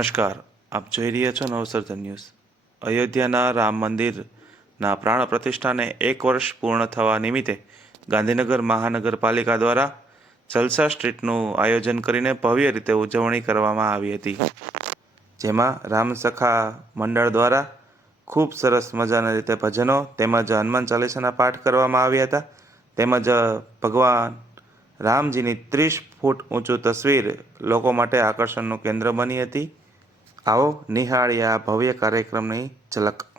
નમસ્કાર, આપ જોઈ રહ્યા છો નવસર્જન ન્યૂઝ. અયોધ્યાના રામ મંદિરના પ્રાણ પ્રતિષ્ઠાને એક વર્ષ પૂર્ણ થવા નિમિત્તે ગાંધીનગર મહાનગરપાલિકા દ્વારા જલસા સ્ટ્રીટનું આયોજન કરીને ભવ્ય રીતે ઉજવણી કરવામાં આવી હતી. જેમાં રામસખા મંડળ દ્વારા ખૂબ સરસ મજાના રીતે ભજનો તેમજ હનુમાન ચાલીસાના પાઠ કરવામાં આવ્યા હતા. તેમજ ભગવાન રામજીની ત્રીસ ફૂટ ઊંચું તસવીર લોકો માટે આકર્ષણનું કેન્દ્ર બની હતી. આવો નિહાળીએ આ ભવ્ય કાર્યક્રમની ઝલક.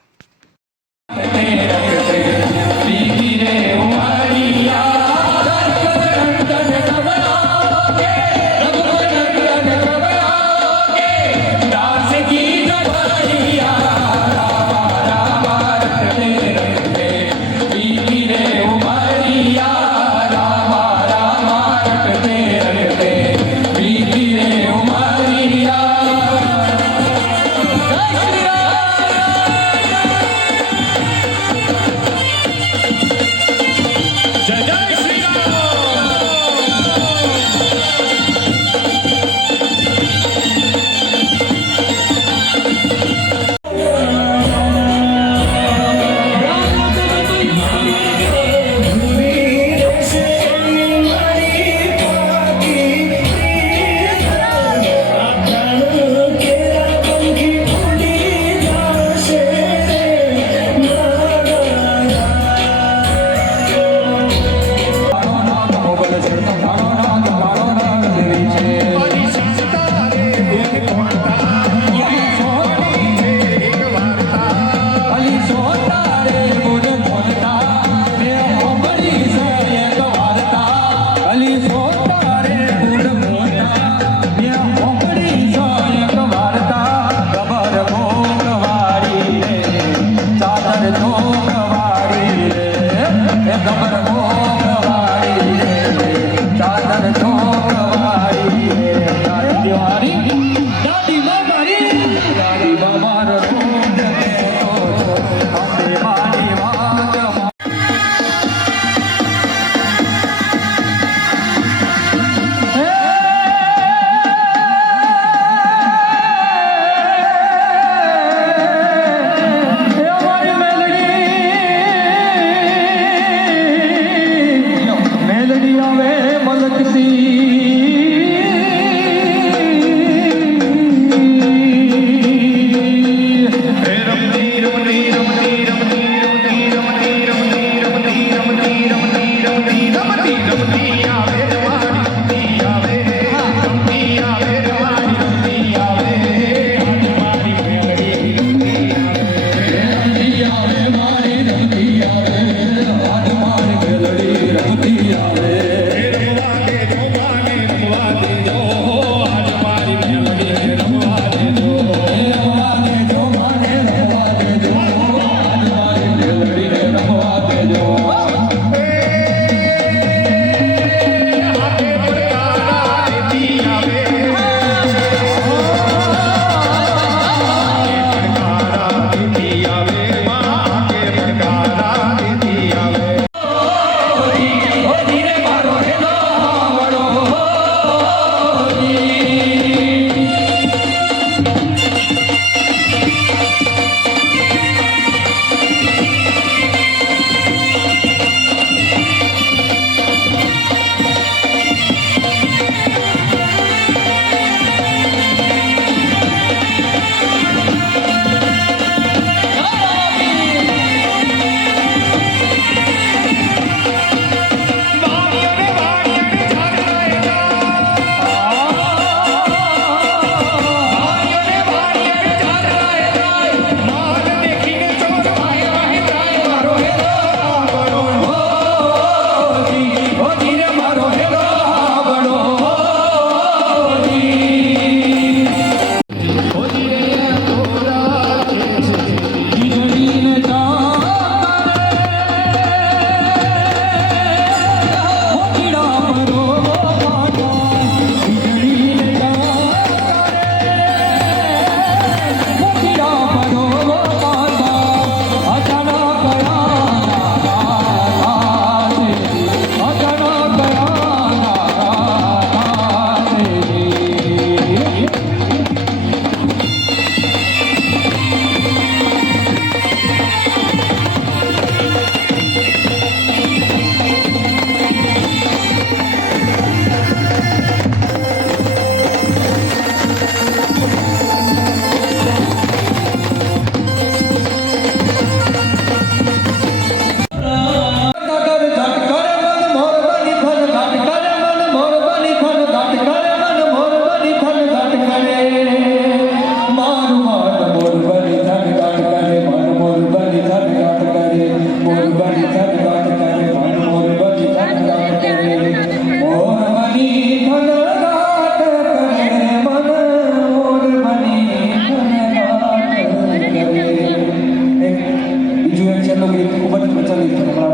Gracias.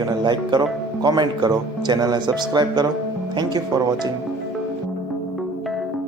વિડીયોને લાઇક કરો કોમેન્ટ કરો ચેનલને સબસ્ક્રાઈબ કરો થેન્ક યુ ફોર વોચિંગ